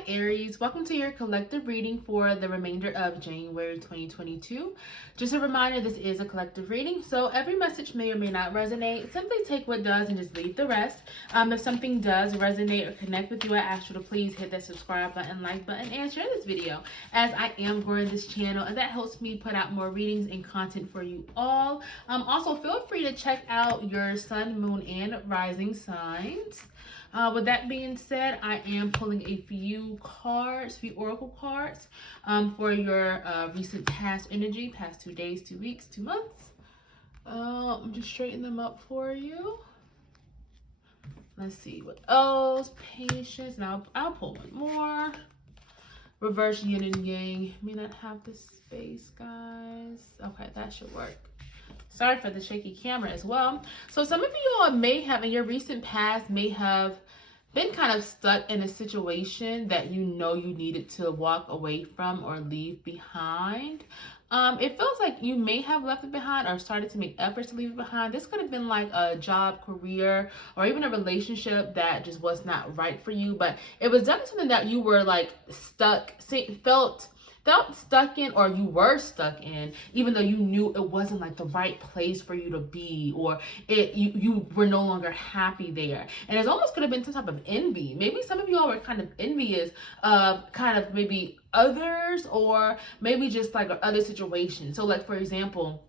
Hi Aries, welcome to your collective reading for the remainder of January 2022. Just a reminder, this is a collective reading, so every message may or may not resonate. Simply take what does and just leave the rest. If something does resonate or connect with you, I ask you to please hit that subscribe button, like button, and share this video, as I am growing this channel and that helps me put out more readings and content for you all. Also, feel free to check out your sun, moon, and rising signs. With that being said, I am pulling a few oracle cards for your recent past energy, past 2 days, 2 weeks, 2 months. I'm just straightening them up for you. Let's see what else. Patience. Now I'll pull one more. Reverse yin and yang. May not have the space, guys. Okay, that should work. Sorry for the shaky camera as well. So some of you all may have, in your recent past, may have been kind of stuck in a situation that you know you needed to walk away from or leave behind. It feels like you may have left it behind or started to make efforts to leave it behind. This could have been like a job, career, or even a relationship that just was not right for you. But it was definitely something that you were like stuck, felt stuck in, or you were stuck in, even though you knew it wasn't like the right place for you to be, or you were no longer happy there. And it almost could have been some type of envy. Maybe some of you all were kind of envious of kind of maybe others, or maybe just like other situations. So like, for example,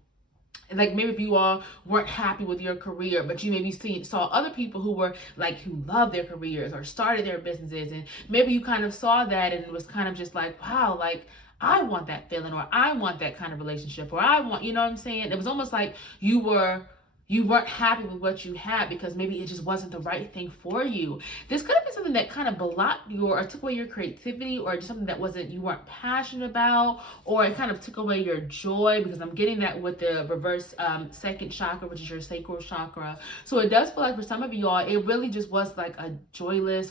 like maybe if you all weren't happy with your career, but you maybe saw other people who were like, who loved their careers or started their businesses, and maybe you kind of saw that and was kind of just like, wow, like I want that feeling, or I want that kind of relationship, or I want, you know what I'm saying? It was almost like you weren't happy with what you had because maybe it just wasn't the right thing for you. This could have been something that kind of blocked or took away your creativity, or just something that you weren't passionate about, or it kind of took away your joy, because I'm getting that with the reverse second chakra, which is your sacral chakra. So it does feel like for some of you all, it really just was like a joyless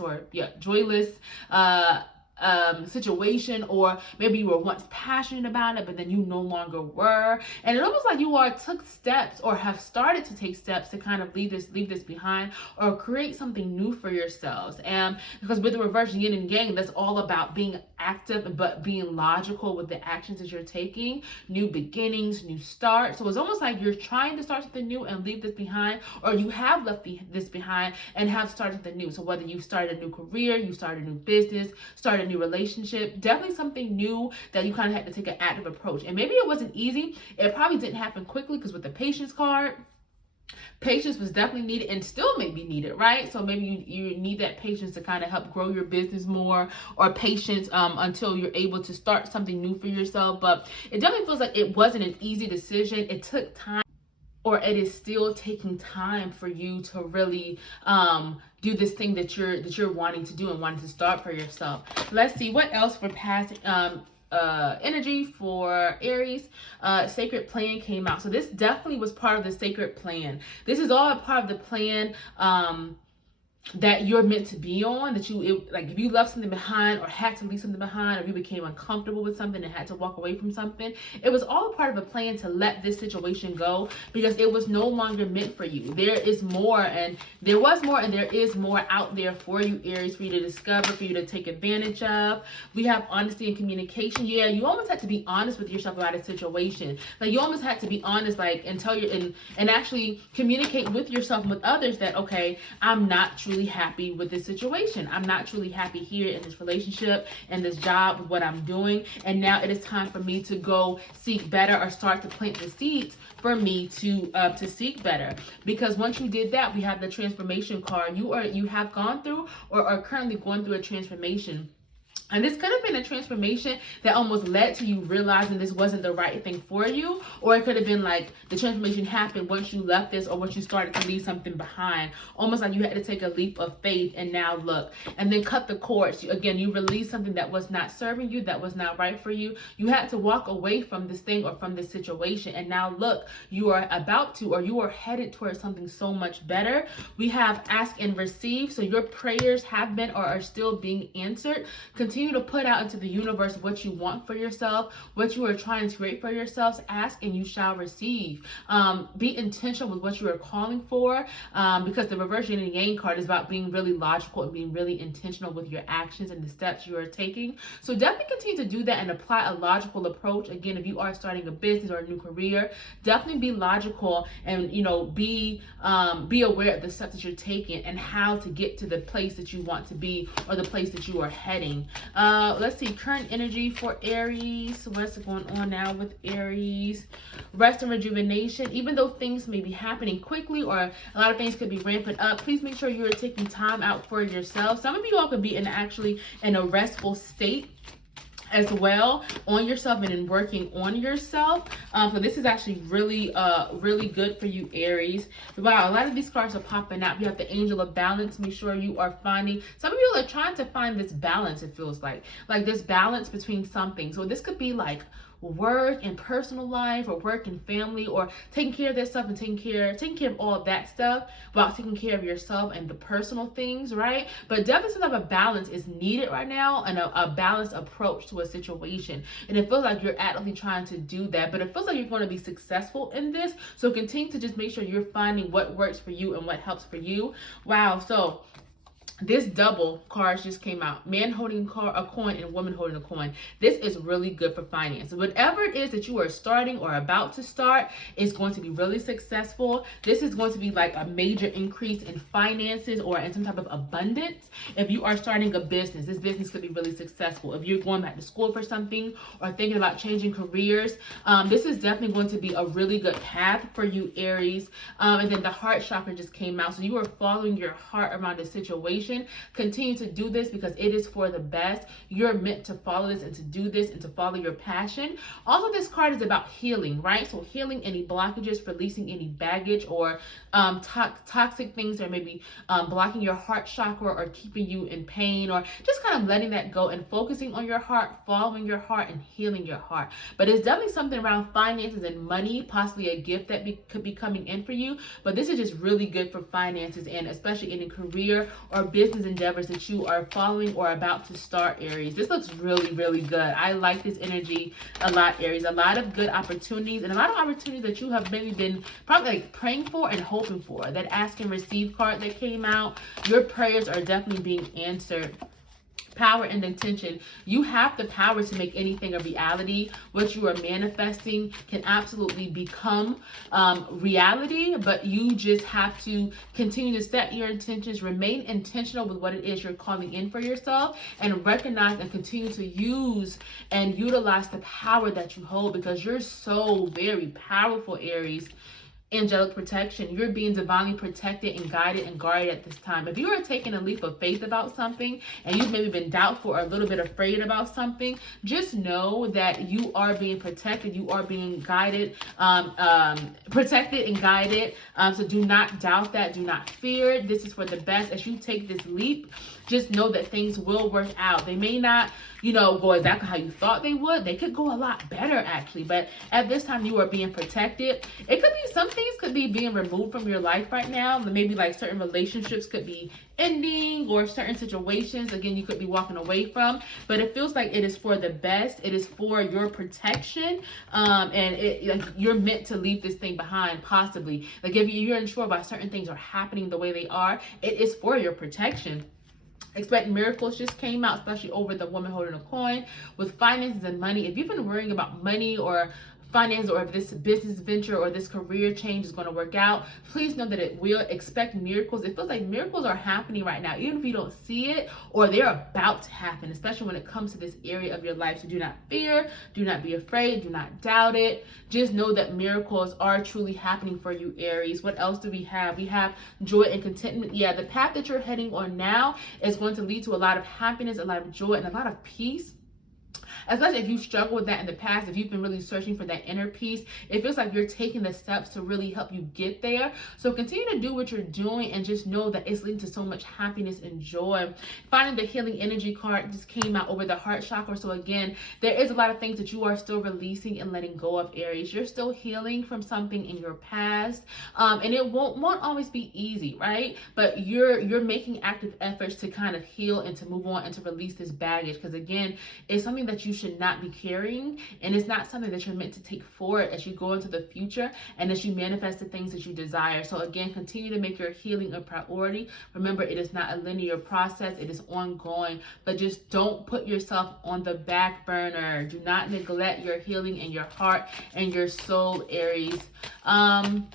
situation, or maybe you were once passionate about it but then you no longer were, and it almost like you all took steps or have started to take steps to kind of leave this behind or create something new for yourselves. And because with the reverse yin and yang, that's all about being active but being logical with the actions that you're taking, new beginnings, new starts. So it's almost like you're trying to start something new and leave this behind, or you have left this behind and have started something new. So whether you started a new career, you started a new business, started a new relationship, definitely something new that you kind of had to take an active approach. And maybe it wasn't easy. It probably didn't happen quickly, because with the patience card, patience was definitely needed and still may be needed, right? So maybe you need that patience to kind of help grow your business more, or patience until you're able to start something new for yourself. But it definitely feels like it wasn't an easy decision. It took time, or it is still taking time for you to really do this thing that you're wanting to do and wanting to start for yourself. Let's see what else for past energy for Aries. Sacred plan came out. So this definitely was part of the sacred plan. This is all a part of the plan that you're meant to be on, like if you left something behind or had to leave something behind, or you became uncomfortable with something and had to walk away from something, it was all a part of a plan to let this situation go, because it was no longer meant for you. There is more, and there was more, and there is more out there for you, Aries, for you to discover, for you to take advantage of. We have honesty and communication. Yeah, you almost had to be honest with yourself about a situation. Like you almost had to be honest, like, and tell and actually communicate with yourself and with others that, okay, I'm not truly happy with this situation. I'm not truly happy here in this relationship and this job, with what I'm doing. And now it is time for me to go seek better, or start to plant the seeds for me to seek better. Because once you did that, we have the transformation card. You have gone through or are currently going through a transformation. And this could have been a transformation that almost led to you realizing this wasn't the right thing for you. Or it could have been like the transformation happened once you left this, or once you started to leave something behind. Almost like you had to take a leap of faith and now look. And then cut the cords. You released something that was not serving you, that was not right for you. You had to walk away from this thing or from this situation. And now look, you are about to, or you are headed towards something so much better. We have ask and receive. So your prayers have been or are still being answered. Continue continue to put out into the universe what you want for yourself, what you are trying to create for yourselves. Ask and you shall receive. Be intentional with what you are calling for, because the reverse yin and yang card is about being really logical and being really intentional with your actions and the steps you are taking. So definitely continue to do that and apply a logical approach. Again, if you are starting a business or a new career, definitely be logical and, you know, be aware of the steps that you're taking and how to get to the place that you want to be or the place that you are heading. Let's see, current energy for Aries. What's going on now with Aries? Rest and rejuvenation. Even though things may be happening quickly or a lot of things could be ramping up, please make sure you're taking time out for yourself. Some of you all could be actually in a restful state as well on yourself and in working on yourself. So this is actually really good for you, Aries. Wow, a lot of these cards are popping out. You have the Angel of Balance. Make sure you are finding, some of you are trying to find this balance. It feels like this balance between something. So this could be like work and personal life, or work and family, or taking care of this stuff and taking care of all of that stuff while taking care of yourself and the personal things, right? But definitely some type of balance is needed right now, and a balanced approach to a situation. And it feels like you're actively trying to do that, but it feels like you're going to be successful in this. So continue to just make sure you're finding what works for you and what helps for you. Wow. So this double cards just came out. Man holding a coin and woman holding a coin. This is really good for finance. Whatever it is that you are starting or about to start is going to be really successful. This is going to be like a major increase in finances or in some type of abundance. If you are starting a business, this business could be really successful. If you're going back to school for something or thinking about changing careers, this is definitely going to be a really good path for you, Aries. And then the heart chakra just came out. So you are following your heart around the situation. Continue to do this because it is for the best. You're meant to follow this and to do this and to follow your passion. Also, this card is about healing, right? So healing any blockages, releasing any baggage or toxic things that are maybe blocking your heart chakra or keeping you in pain, or just kind of letting that go and focusing on your heart, following your heart and healing your heart. But it's definitely something around finances and money, possibly a gift that could be coming in for you. But this is just really good for finances, and especially in a career or business endeavors that you are following or about to start, Aries. This looks really, really good. I like this energy a lot, Aries. A lot of good opportunities, and a lot of opportunities that you have maybe been probably like praying for and hoping for. That ask and receive card that came out, your prayers are definitely being answered. Power and intention. You have the power to make anything a reality. What you are manifesting can absolutely become reality, but you just have to continue to set your intentions, remain intentional with what it is you're calling in for yourself, and recognize and continue to use and utilize the power that you hold, because you're so very powerful, Aries. Angelic protection. You're being divinely protected and guided and guarded at this time. If you are taking a leap of faith about something and you've maybe been doubtful or a little bit afraid about something, just know that you are being protected. You are being guided, protected and guided. So do not doubt that. Do not fear. This is for the best. As you take this leap, just know that things will work out. They may not, go exactly how you thought they would. They could go a lot better, actually. But at this time, you are being protected. It could be, some things could be being removed from your life right now. Maybe like certain relationships could be ending, or certain situations, again, you could be walking away from. But it feels like it is for the best. It is for your protection. And like you're meant to leave this thing behind, possibly. Like if you're unsure about certain things are happening the way they are, it is for your protection. Expect miracles just came out, especially over the woman holding a coin with finances and money. If you've been worrying about money or finance, or if this business venture or this career change is going to work out, please know that it will. Expect miracles. It feels like miracles are happening right now, even if you don't see it, or they're about to happen, especially when it comes to this area of your life. So do not fear, do not be afraid, do not doubt it. Just know that miracles are truly happening for you, Aries. What else do we have? We have joy and contentment. Yeah, the path that you're heading on now is going to lead to a lot of happiness, a lot of joy, and a lot of peace. Especially if you struggle with that in the past, if you've been really searching for that inner peace, it feels like you're taking the steps to really help you get there. So continue to do what you're doing and just know that it's leading to so much happiness and joy. Finding the healing energy card just came out over the heart chakra. So again, there is a lot of things that you are still releasing and letting go of, Aries. You're still healing from something in your past, and it won't always be easy, right? But you're making active efforts to kind of heal and to move on and to release this baggage, because again, it's something that you should not be carrying, and it's not something that you're meant to take forward as you go into the future and as you manifest the things that you desire. So again, continue to make your healing a priority. Remember, it is not a linear process, it is ongoing, but just don't put yourself on the back burner. Do not neglect your healing in your heart and your soul, Aries. I'm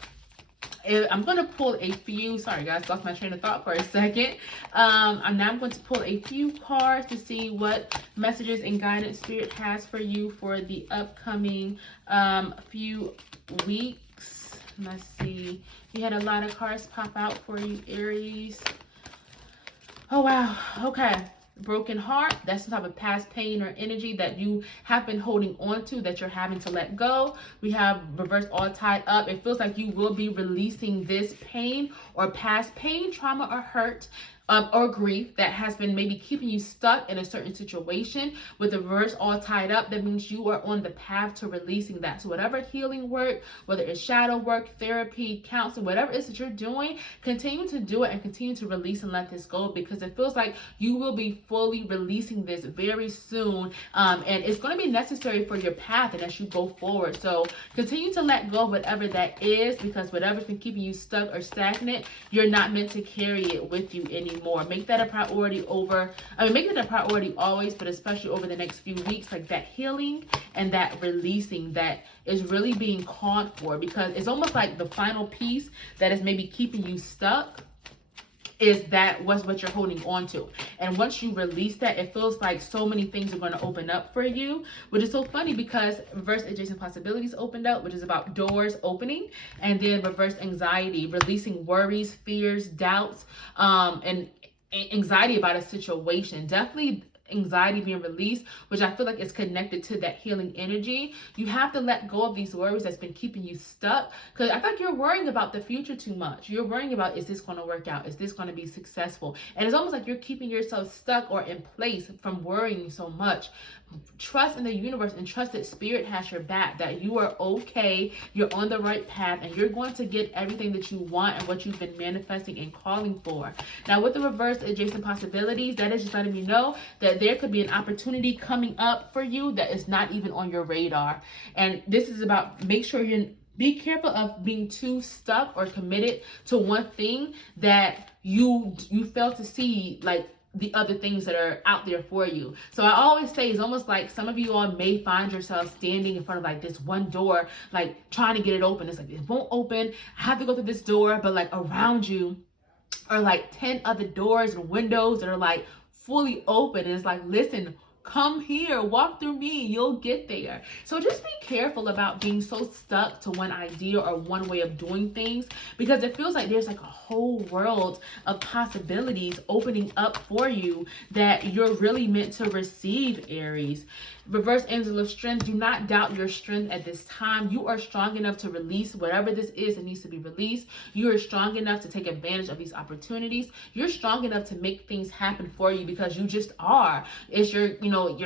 going to pull a few, sorry guys, lost my train of thought for a second. I'm now going to pull a few cards to see what messages and guidance Spirit has for you for the upcoming few weeks. Let's see. You had a lot of cards pop out for you, Aries. Oh, wow. Okay. Broken heart, that's some type of past pain or energy that you have been holding on to that you're having to let go. We have reverse all tied up. It feels like you will be releasing this pain or past pain, trauma, or hurt, or grief that has been maybe keeping you stuck in a certain situation. With the reverse all tied up, that means you are on the path to releasing that. So whatever healing work, whether it's shadow work, therapy, counseling, whatever it is that you're doing, continue to do it and continue to release and let this go, because it feels like you will be fully releasing this very soon, and it's going to be necessary for your path and as you go forward. So continue to let go of whatever that is, because whatever's been keeping you stuck or stagnant, you're not meant to carry it with you anymore. Make that a priority make it a priority always, but especially over the next few weeks, like that healing and that releasing that is really being called for, because it's almost like the final piece that is maybe keeping you stuck is that what you're holding on to. And once you release that, it feels like so many things are going to open up for you, which is so funny because reverse adjacent possibilities opened up, which is about doors opening, and then reverse anxiety, releasing worries, fears, doubts, and anxiety about a situation. Definitely anxiety being released, which I feel like is connected to that healing energy. You have to let go of these worries that's been keeping you stuck, because I feel like you're worrying about the future too much. You're worrying about, is this going to work out? Is this going to be successful? And it's almost like you're keeping yourself stuck or in place from worrying so much. Trust in the universe and trust that Spirit has your back, that you are okay, you're on the right path, and you're going to get everything that you want and what you've been manifesting and calling for. Now, with the reverse adjacent possibilities, that is just letting you know that there could be an opportunity coming up for you that is not even on your radar. And this is about, make sure be careful of being too stuck or committed to one thing that you fail to see, like, the other things that are out there for you. So I always say it's almost like some of you all may find yourself standing in front of like this one door, like trying to get it open. It's like, it won't open. I have to go through this door, but like around you are like 10 other doors and windows that are like fully open. And it's like, listen, come here, walk through me, you'll get there. So just be careful about being so stuck to one idea or one way of doing things, because it feels like there's like a whole world of possibilities opening up for you that you're really meant to receive, Aries. Reverse angel of strength. Do not doubt your strength at this time. You are strong enough to release whatever this is that needs to be released. You are strong enough to take advantage of these opportunities. You're strong enough to make things happen for you, because you just are. It's your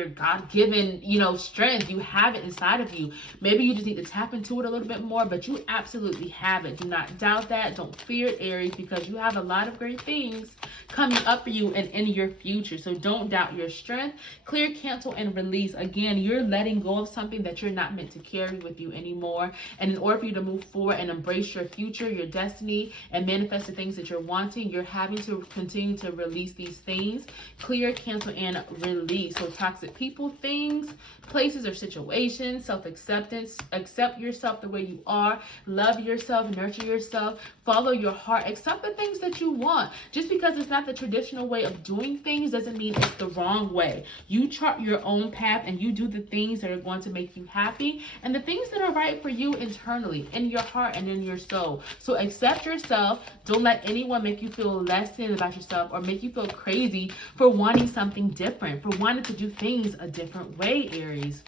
God-given, strength. You have it inside of you. Maybe you just need to tap into it a little bit more, but you absolutely have it. Do not doubt that. Don't fear it, Aries, because you have a lot of great things coming up for you and in your future. So don't doubt your strength. Clear, cancel, and release. Again, you're letting go of something that you're not meant to carry with you anymore. And in order for you to move forward and embrace your future, your destiny, and manifest the things that you're wanting, you're having to continue to release these things. Clear, cancel, and release. So toxic people, things, places, or situations. Self-acceptance. Accept yourself the way you are. Love yourself. Nurture yourself. Follow your heart. Accept the things that you want. Just because it's not the traditional way of doing things doesn't mean it's the wrong way. You chart your own path and you do the things that are going to make you happy and the things that are right for you internally, in your heart and in your soul. So accept yourself. Don't let anyone make you feel less than about yourself or make you feel crazy for wanting something different, for wanting to do do things a different way, Aries.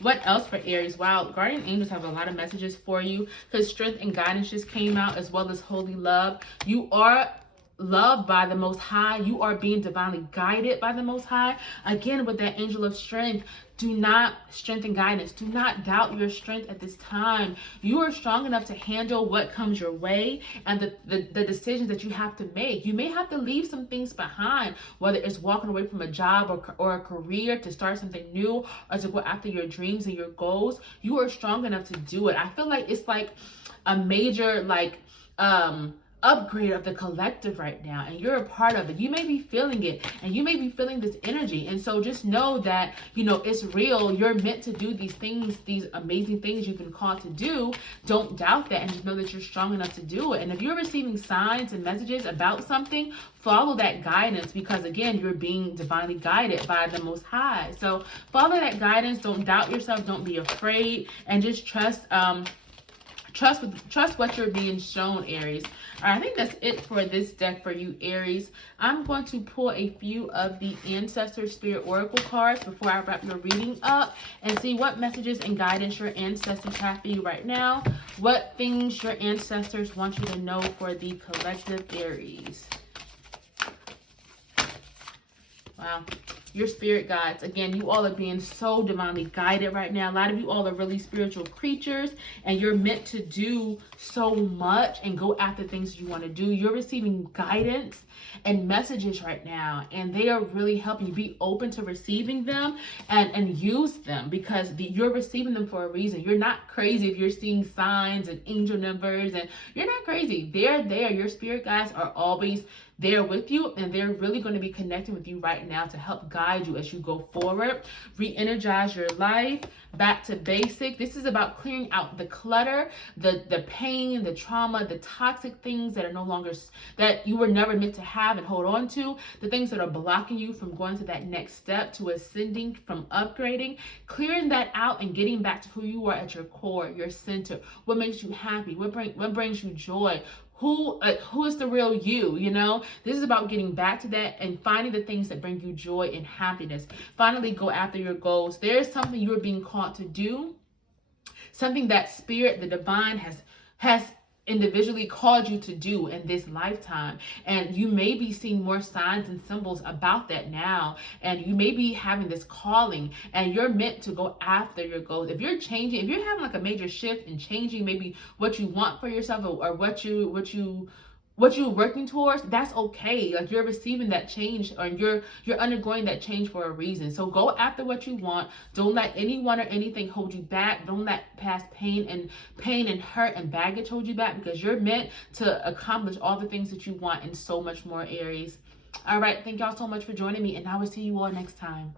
What else for Aries? Wow, guardian angels have a lot of messages for you because strength and guidance just came out, as well as holy love. You are loved by the Most High. You are being divinely guided by the Most High. Again, with that angel of strength, do not, strength and guidance, do not doubt your strength at this time. You are strong enough to handle what comes your way and the decisions that you have to make. You may have to leave some things behind, whether it's walking away from a job or a career to start something new, or to go after your dreams and your goals. You are strong enough to do it. I feel like it's like a major upgrade of the collective right now, and you're a part of it. You may be feeling it, and you may be feeling this energy, and so just know that, you know, it's real. You're meant to do these things, these amazing things you've been called to do. Don't doubt that, and just know that you're strong enough to do it. And if you're receiving signs and messages about something, follow that guidance, because again, you're being divinely guided by the Most High. So follow that guidance. Don't doubt yourself. Don't be afraid, and just trust what you're being shown, Aries. All right, I think that's it for this deck for you, Aries. I'm going to pull a few of the Ancestor Spirit Oracle cards before I wrap your reading up and see what messages and guidance your ancestors have for you right now. What things your ancestors want you to know for the collective, Aries. Wow. Your spirit guides, again, you all are being so divinely guided right now. A lot of you all are really spiritual creatures, and you're meant to do so much and go after things you want to do. You're receiving guidance and messages right now, and they are really helping you. Be open to receiving them and use them, because you're receiving them for a reason. You're not crazy if you're seeing signs and angel numbers, and you're not crazy. They're there. Your spirit guides are always there with you, and they're really going to be connecting with you right now to help guide you as you go forward. Re-energize your life back to basic. This is about clearing out the clutter, the pain, the trauma, the toxic things that are no longer, that you were never meant to have and hold on to, the things that are blocking you from going to that next step, to ascending, from upgrading, clearing that out and getting back to who you are at your core, your center, what makes you happy, what brings you joy. Who is the real you, you know? This is about getting back to that and finding the things that bring you joy and happiness. Finally, go after your goals. There's something you're being called to do, something that spirit, the divine, has individually called you to do in this lifetime, and you may be seeing more signs and symbols about that now, and you may be having this calling, and you're meant to go after your goals. If you're changing, if you're having like a major shift and changing maybe what you want for yourself, or what you're working towards, that's okay. Like, you're receiving that change, or you're undergoing that change for a reason. So go after what you want. Don't let anyone or anything hold you back. Don't let past pain and hurt and baggage hold you back, because you're meant to accomplish all the things that you want and so much more, Aries. All right, thank y'all so much for joining me, and I will see you all next time.